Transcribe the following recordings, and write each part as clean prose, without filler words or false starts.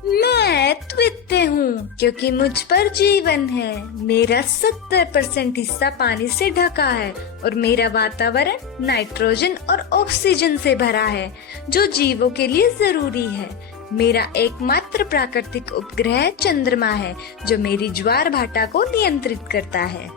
मैं अद्वितीय हूँ क्योंकि मुझ पर जीवन है। मेरा 70% हिस्सा पानी से ढका है और मेरा वातावरण नाइट्रोजन और ऑक्सीजन से भरा है, जो जीवों के लिए जरूरी है। मेरा एकमात्र प्राकृतिक उपग्रह चंद्रमा है, जो मेरी ज्वार भाटा को नियंत्रित करता है।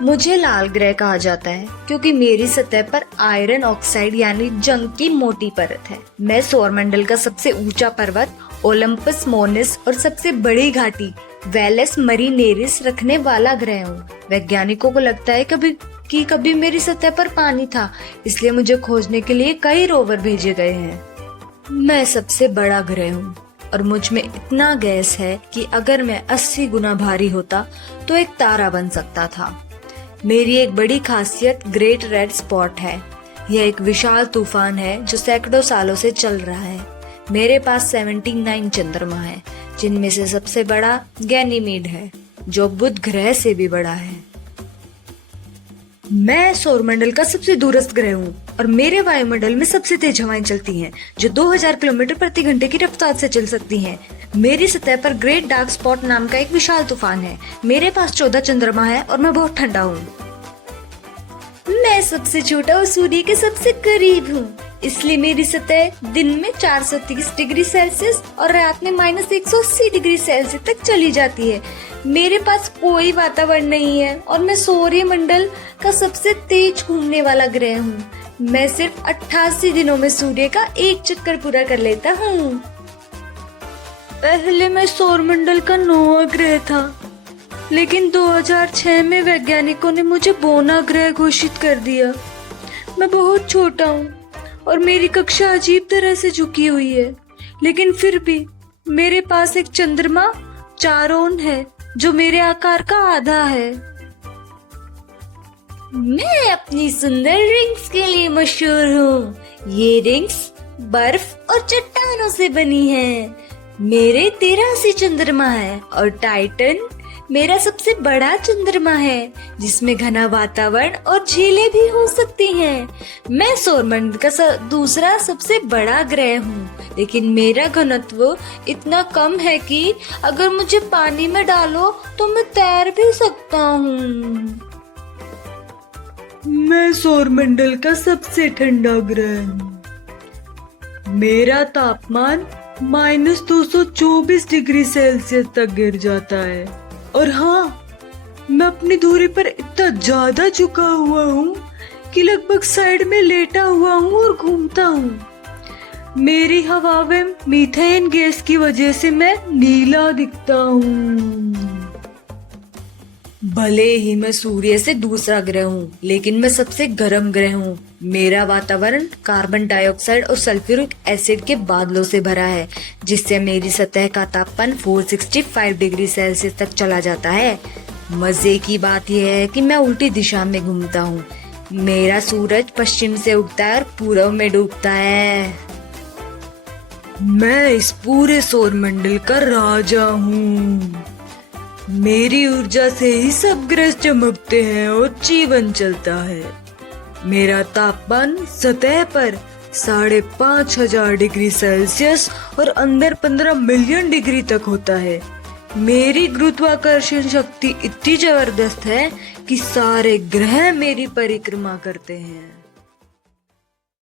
मुझे लाल ग्रह कहा जाता है क्योंकि मेरी सतह पर आयरन ऑक्साइड यानी जंग की मोटी परत है। मैं सौरमंडल का सबसे ऊंचा पर्वत ओलंपस मोनिस और सबसे बड़ी घाटी वेलस मरीनेरिस रखने वाला ग्रह हूँ। वैज्ञानिकों को लगता है कभी मेरी सतह पर पानी था, इसलिए मुझे खोजने के लिए कई रोवर भेजे गए हैं। मैं सबसे बड़ा ग्रह हूँ और मुझ में इतना गैस है कि अगर मैं 80 गुना भारी होता तो एक तारा बन सकता था। मेरी एक बड़ी खासियत ग्रेट रेड स्पॉट है। यह एक विशाल तूफान है जो सैकड़ों सालों से चल रहा है। मेरे पास 79 चंद्रमा है, जिनमें से सबसे बड़ा गैनीमीड है, जो बुध ग्रह से भी बड़ा है। मैं सौरमंडल का सबसे दूरस्थ ग्रह हूँ और मेरे वायुमंडल में सबसे तेज हवाएं चलती हैं, जो 2000 किलोमीटर प्रति घंटे की रफ्तार से चल सकती हैं। मेरी सतह पर ग्रेट डार्क स्पॉट नाम का एक विशाल तूफान है। मेरे पास 14 चंद्रमा है और मैं बहुत ठंडा हूँ। मैं सबसे छोटा और सूर्य के सबसे करीब हूँ, इसलिए मेरी सतह दिन में 430 डिग्री सेल्सियस और रात में -180 डिग्री सेल्सियस तक चली जाती है। मेरे पास कोई वातावरण नहीं है और मैं सौरमंडल का सबसे तेज घूमने वाला ग्रह हूँ। मैं सिर्फ 88 दिनों में सूर्य का एक चक्कर पूरा कर लेता हूँ। पहले मैं सौरमंडल का 9वां ग्रह था, लेकिन 2006 में वैज्ञानिकों ने मुझे बोना ग्रह घोषित कर दिया। मैं बहुत छोटा हूँ और मेरी कक्षा अजीब तरह से झुकी हुई है, लेकिन फिर भी मेरे पास एक चंद्रमा चारोन है, जो मेरे आकार का आधा है। मैं अपनी सुंदर रिंग्स के लिए मशहूर हूँ। ये रिंग्स बर्फ और चट्टानों से बनी हैं। मेरे 83 चंद्रमा है और टाइटन मेरा सबसे बड़ा चंद्रमा है, जिसमें घना वातावरण और झीलें भी हो सकती हैं। मैं सौरमंडल का दूसरा सबसे बड़ा ग्रह हूँ, लेकिन मेरा घनत्व इतना कम है कि अगर मुझे पानी में डालो तो मैं तैर भी सकता हूँ। मैं सौरमंडल का सबसे ठंडा ग्रह हूँ। मेरा तापमान -224 डिग्री सेल्सियस तक गिर जाता है। और हाँ, मैं अपनी दूरी पर इतना ज्यादा झुका हुआ हूँ कि लगभग साइड में लेटा हुआ हूँ और घूमता हूँ। मेरी हवा में मीथेन गैस की वजह से मैं नीला दिखता हूँ। भले ही मैं सूर्य से दूसरा ग्रह हूँ, लेकिन मैं सबसे गर्म ग्रह हूँ। मेरा वातावरण कार्बन डाइऑक्साइड और सल्फ्यूरिक एसिड के बादलों से भरा है, जिससे मेरी सतह का तापमान 465 डिग्री सेल्सियस तक चला जाता है। मजे की बात यह है कि मैं उल्टी दिशा में घूमता हूँ। मेरा सूरज पश्चिम से उगता है और पूर्व में डूबता है। मैं इस पूरे सौरमंडल का राजा हूँ। मेरी ऊर्जा से ही सब ग्रह चमकते हैं और जीवन चलता है। मेरा तापमान सतह पर 5500 डिग्री सेल्सियस और अंदर 15 मिलियन डिग्री तक होता है। मेरी गुरुत्वाकर्षण शक्ति इतनी जबरदस्त है कि सारे ग्रह मेरी परिक्रमा करते हैं।